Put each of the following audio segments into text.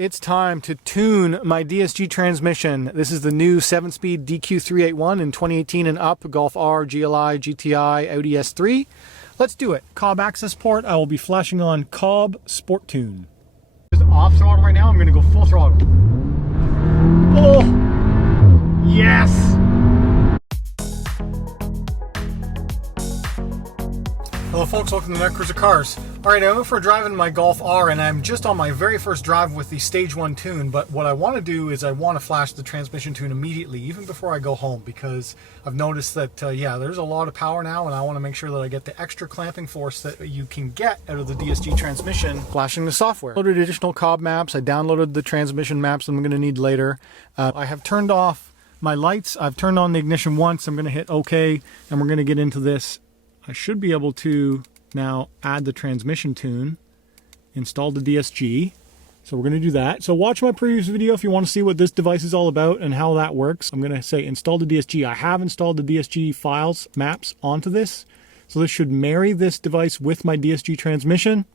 It's time to tune my DSG transmission. This is the new 7-speed DQ381 in 2018 and up, Golf R, GLI, GTI, Audi S3. Let's do it. Cobb AccessPort, I will be flashing on Cobb Sport Tune. Just off throttle right now, I'm gonna go full throttle. Oh, yes! Hello folks, welcome to Netcruzer CARS. Alright, I went for a drive in my Golf R and I'm just on my very first drive with the Stage 1 tune, but what I want to do is I want to flash the transmission tune immediately, even before I go home, because I've noticed that, yeah, there's a lot of power now and I want to make sure that I get the extra clamping force that you can get out of the DSG transmission flashing the software. I loaded additional Cobb maps, I downloaded the transmission maps I'm going to need later. I have turned off my lights, I've turned on the ignition once, I'm going to hit OK, and we're going to get into this. I should be able to now add the transmission tune, install the DSG. So we're going to do that. So watch my previous video if you want to see what this device is all about and how that works. I'm going to say install the DSG. I have installed the DSG files, maps onto this. So this should marry this device with my DSG transmission.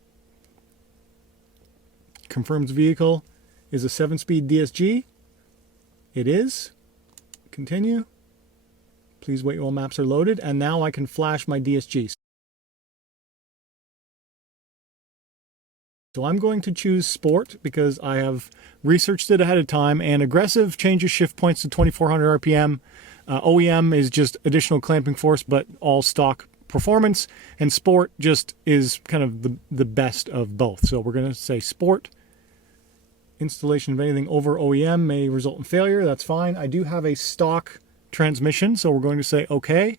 Confirms vehicle is a 7-speed DSG. It is. Continue. Please wait while maps are loaded, and now I can flash my DSG. So I'm going to choose Sport because I have researched it ahead of time, and aggressive changes shift points to 2400 RPM. OEM is just additional clamping force, but all stock performance, and Sport just is kind of the best of both. So we're going to say Sport. Installation of anything over OEM may result in failure. That's fine. I do have a stock transmission, so we're going to say OK.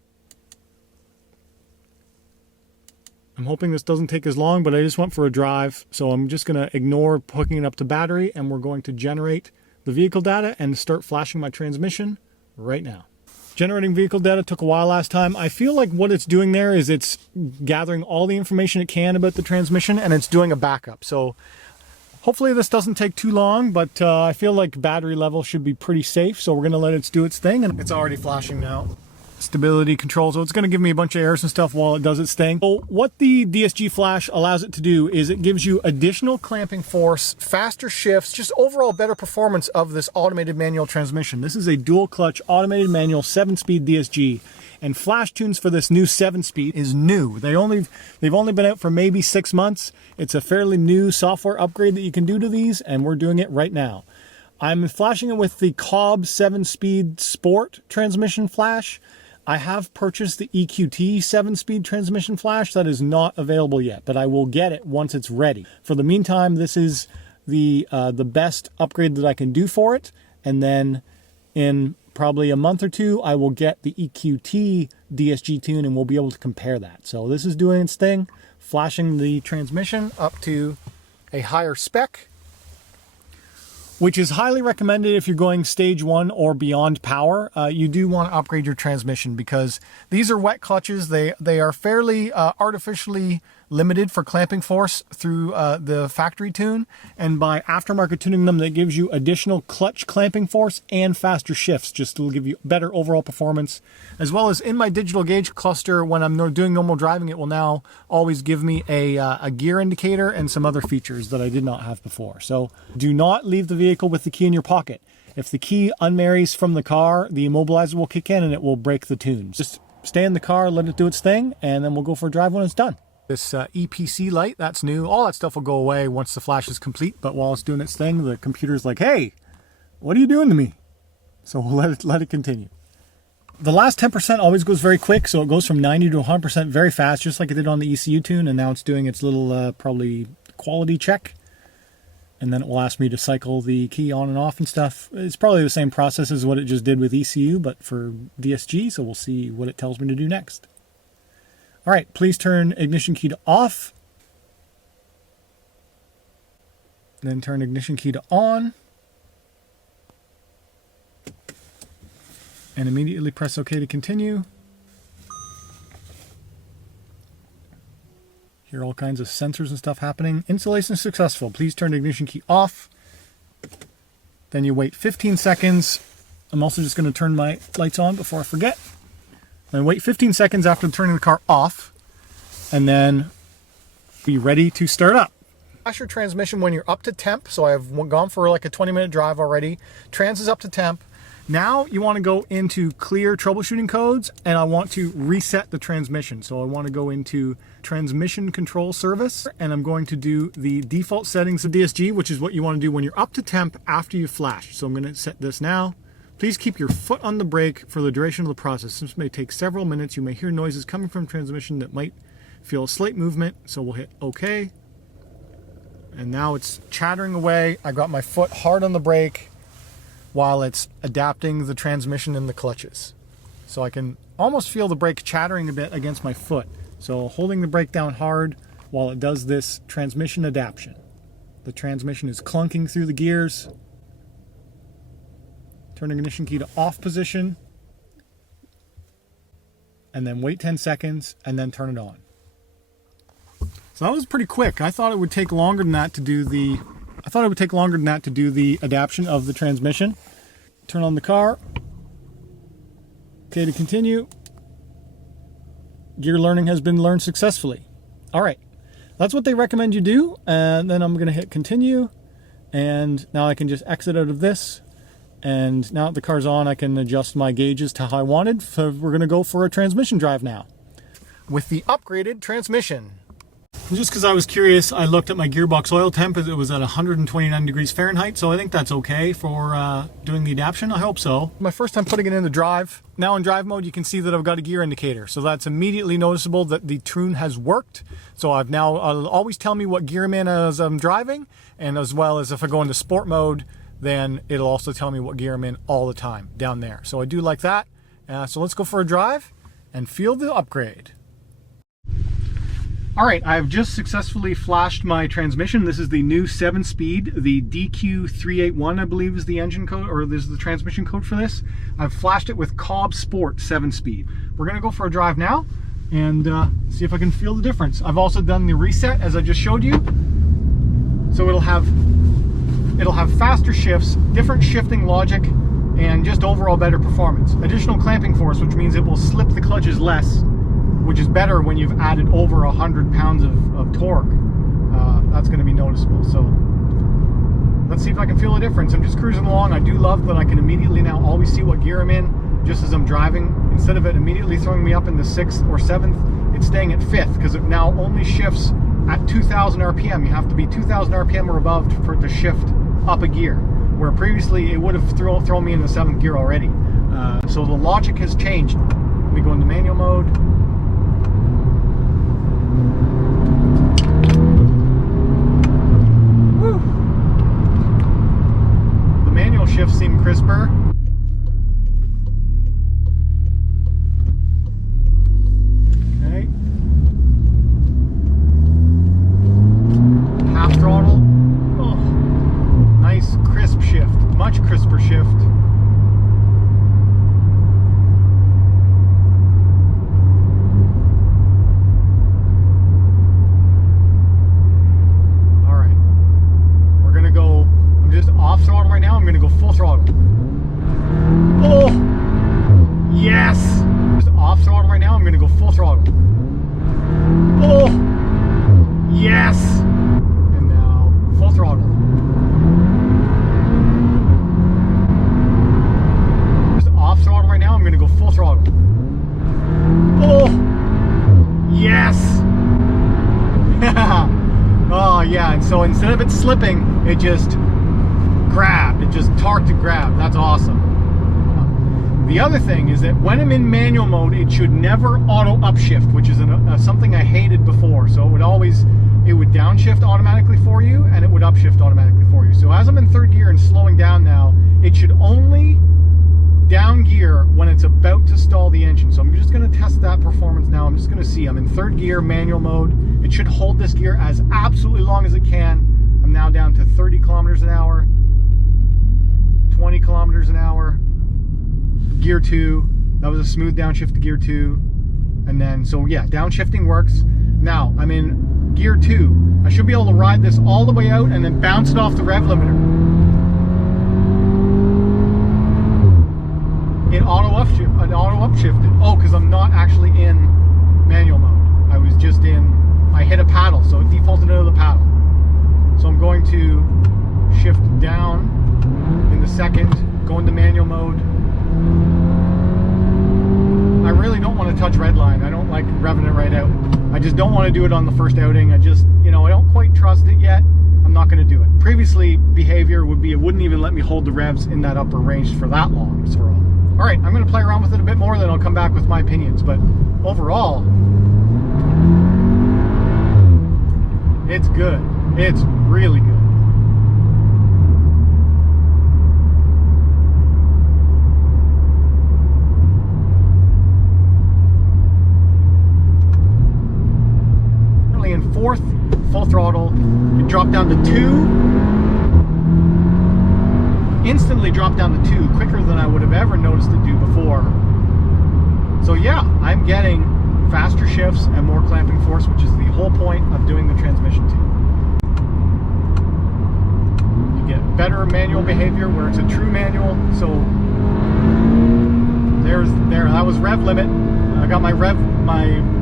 I'm hoping this doesn't take as long, but I just went for a drive, so I'm just going to ignore hooking it up to battery, and we're going to generate the vehicle data and start flashing my transmission right now. Generating vehicle data took a while last time. I feel like what it's doing there is it's gathering all the information it can about the transmission, and it's doing a backup. So hopefully this doesn't take too long, but I feel like battery level should be pretty safe, so we're going to let it do its thing, and it's already flashing now. Stability control, so it's going to give me a bunch of errors and stuff while it does its thing. So what the DSG Flash allows it to do is it gives you additional clamping force, faster shifts, just overall better performance of this automated manual transmission. This is a dual clutch automated manual 7-speed DSG, and flash tunes for this new 7-speed is new. They've only been out for maybe 6 months. It's a fairly new software upgrade that you can do to these, and we're doing it right now. I'm flashing it with the Cobb 7-speed Sport transmission flash. I have purchased the EQT 7-speed transmission flash. That is not available yet, but I will get it once it's ready. For the meantime, this is the best upgrade that I can do for it, and then in probably a month or two, I will get the EQT DSG Tune, and we'll be able to compare that. So this is doing its thing, flashing the transmission up to a higher spec, which is highly recommended if you're going stage 1 or beyond power. You do want to upgrade your transmission because these are wet clutches. They are fairly artificially limited for clamping force through the factory tune, and by aftermarket tuning them, that gives you additional clutch clamping force and faster shifts, just to give you better overall performance. As well as in my digital gauge cluster, when I'm doing normal driving, it will now always give me a gear indicator and some other features that I did not have before. So do not leave the vehicle with the key in your pocket. If the key unmarries from the car, the immobilizer will kick in and it will break the tune. Just stay in the car, let it do its thing, and then we'll go for a drive when it's done. This EPC light, that's new. All that stuff will go away once the flash is complete, but while it's doing its thing, the computer's like, hey, what are you doing to me? So we'll let it continue. The last 10% always goes very quick, so it goes from 90 to 100% very fast, just like it did on the ECU tune, and now it's doing its little probably quality check. And then it will ask me to cycle the key on and off and stuff. It's probably the same process as what it just did with ECU, but for DSG, so we'll see what it tells me to do next. All right, please turn ignition key to off. Then turn ignition key to on. And immediately press OK to continue. Hear all kinds of sensors and stuff happening. Installation is successful. Please turn ignition key off. Then you wait 15 seconds. I'm also just going to turn my lights on before I forget. Then wait 15 seconds after turning the car off, and then be ready to start up. Flash your transmission when you're up to temp. So I've gone for like a 20-minute drive already. Trans is up to temp. Now you want to go into clear troubleshooting codes, and I want to reset the transmission. So I want to go into transmission control service, and I'm going to do the default settings of DSG, which is what you want to do when you're up to temp after you flash. So I'm going to set this now. Please keep your foot on the brake for the duration of the process. This may take several minutes. You may hear noises coming from transmission that might feel a slight movement. So we'll hit OK. And now it's chattering away. I got my foot hard on the brake while it's adapting the transmission and the clutches. So I can almost feel the brake chattering a bit against my foot. So holding the brake down hard while it does this transmission adaptation. The transmission is clunking through the gears. Turn ignition key to off position. And then wait 10 seconds and then turn it on. So that was pretty quick. I thought it would take longer than that to do the adaptation of the transmission. Turn on the car. Okay, to continue. Gear learning has been learned successfully. All right, that's what they recommend you do. And then I'm going to hit continue. And now I can just exit out of this. And now that the car's on, I can adjust my gauges to how I wanted. So we're going to go for a transmission drive now with the upgraded transmission. Just because I was curious, I looked at my gearbox oil temp. It was at 129 degrees Fahrenheit, so I think that's okay for doing the adaptation. I hope so. My first time putting it into drive. Now in drive mode, you can see that I've got a gear indicator, so that's immediately noticeable that the tune has worked. So I'll always tell me what gear I'm in as I'm driving, and as well as if I go into sport mode, then it'll also tell me what gear I'm in all the time down there. So I do like that. So let's go for a drive and feel the upgrade. All right, I've just successfully flashed my transmission. This is the new 7-speed, the DQ381, I believe is the engine code, or this is the transmission code for this. I've flashed it with Cobb Sport 7-speed. We're gonna go for a drive now and see if I can feel the difference. I've also done the reset as I just showed you. So it'll have faster shifts, different shifting logic, and just overall better performance. Additional clamping force, which means it will slip the clutches less, which is better when you've added over 100 pounds of torque. That's going to be noticeable. So let's see if I can feel a difference. I'm just cruising along. I do love that I can immediately now always see what gear I'm in just as I'm driving. Instead of it immediately throwing me up in the 6th or 7th, it's staying at 5th because it now only shifts at 2,000 RPM. You have to be 2,000 RPM or above for it to shift up a gear, where previously it would have thrown me in the 7th gear already. So the logic has changed. Let me go into manual mode. Woo. The manual shifts seem crisper. Okay. Half throttle. Oh, nice crisp shift, much crisper shift. Full throttle. Oh, yes. Just off throttle right now. I'm going to go full throttle. Oh, yes. And now full throttle. Just off throttle right now. I'm going to go full throttle. Oh, yes. Oh, yeah. And so instead of it slipping, it just grabbed. It just torqued and grabbed. That's awesome. The other thing is that when I'm in manual mode, it should never auto upshift, which is something I hated before. So it would downshift automatically for you, and it would upshift automatically for you. So as I'm in 3rd gear and slowing down now, it should only down gear when it's about to stall the engine. So I'm just going to test that performance now. I'm just going to see. I'm in 3rd gear, manual mode. It should hold this gear as absolutely long as it can. I'm now down to 30 kilometers an hour. 20 kilometers an hour. Gear 2, that was a smooth downshift to gear 2. And then, so yeah, downshifting works. Now, I'm in gear 2. I should be able to ride this all the way out and then bounce it off the rev limiter. It auto upshifted. Oh, because I'm not actually in manual mode. I was just in, I hit a paddle, so it defaulted out of the paddle. second, go into manual mode. I really don't want to touch redline. I don't like revving it right out. I just don't want to do it on the first outing. I just, you know, I don't quite trust it yet. I'm not going to do it. Previously, behavior would be it wouldn't even let me hold the revs in that upper range for that long. So, all right, I'm going to play around with it a bit more, then I'll come back with my opinions. But overall, it's good. It's really good. In fourth, full throttle, it dropped down to 2. Instantly dropped down to 2, quicker than I would have ever noticed it do before. So yeah, I'm getting faster shifts and more clamping force, which is the whole point of doing the transmission tune. You get better manual behavior where it's a true manual. So that was rev limit. I got my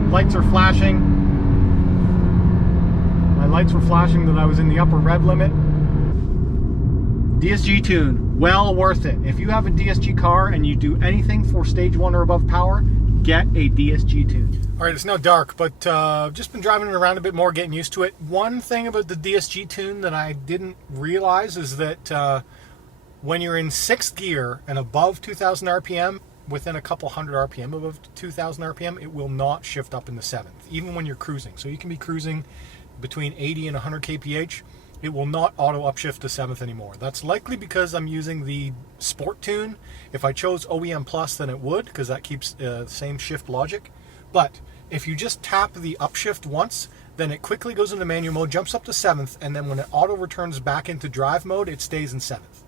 lights are flashing. My lights were flashing that I was in the upper rev limit. DSG Tune, well worth it. If you have a DSG car and you do anything for stage 1 or above power, get a DSG Tune. All right, it's now dark, but just been driving it around a bit more, getting used to it. One thing about the DSG Tune that I didn't realize is that when you're in 6th gear and above 2,000 RPM, within a couple hundred RPM above 2,000 RPM, it will not shift up in the 7th, even when you're cruising. So you can be cruising between 80 and 100 kph, it will not auto upshift to 7th anymore. That's likely because I'm using the Sport Tune. If I chose OEM Plus, then it would, because that keeps the same shift logic. But if you just tap the upshift once, then it quickly goes into manual mode, jumps up to 7th, and then when it auto returns back into drive mode, it stays in 7th.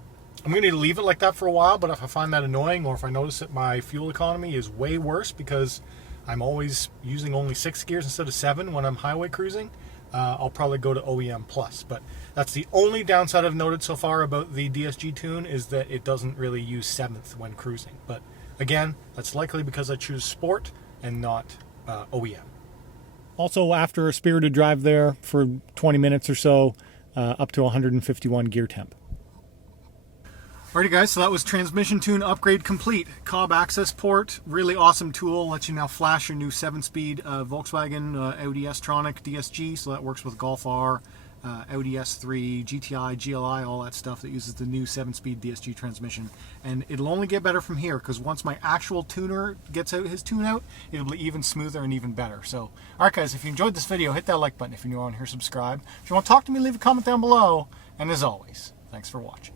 I'm going to leave it like that for a while, but if I find that annoying, or if I notice that my fuel economy is way worse because I'm always using only 6 gears instead of 7 when I'm highway cruising, I'll probably go to OEM Plus. But that's the only downside I've noted so far about the DSG Tune, is that it doesn't really use 7th when cruising. But again, that's likely because I choose Sport and not OEM. Also, after a spirited drive there for 20 minutes or so, up to 151 gear temp. Alrighty guys, so that was transmission tune upgrade complete. Cobb AccessPort, really awesome tool. Lets you now flash your new 7-speed Volkswagen Audi S-Tronic DSG. So that works with Golf R, Audi S3, GTI, GLI, all that stuff that uses the new 7-speed DSG transmission. And it'll only get better from here, because once my actual tuner gets out his tune out, it'll be even smoother and even better. So, alright guys, if you enjoyed this video, hit that like button. If you're new on here, subscribe. If you want to talk to me, leave a comment down below. And as always, thanks for watching.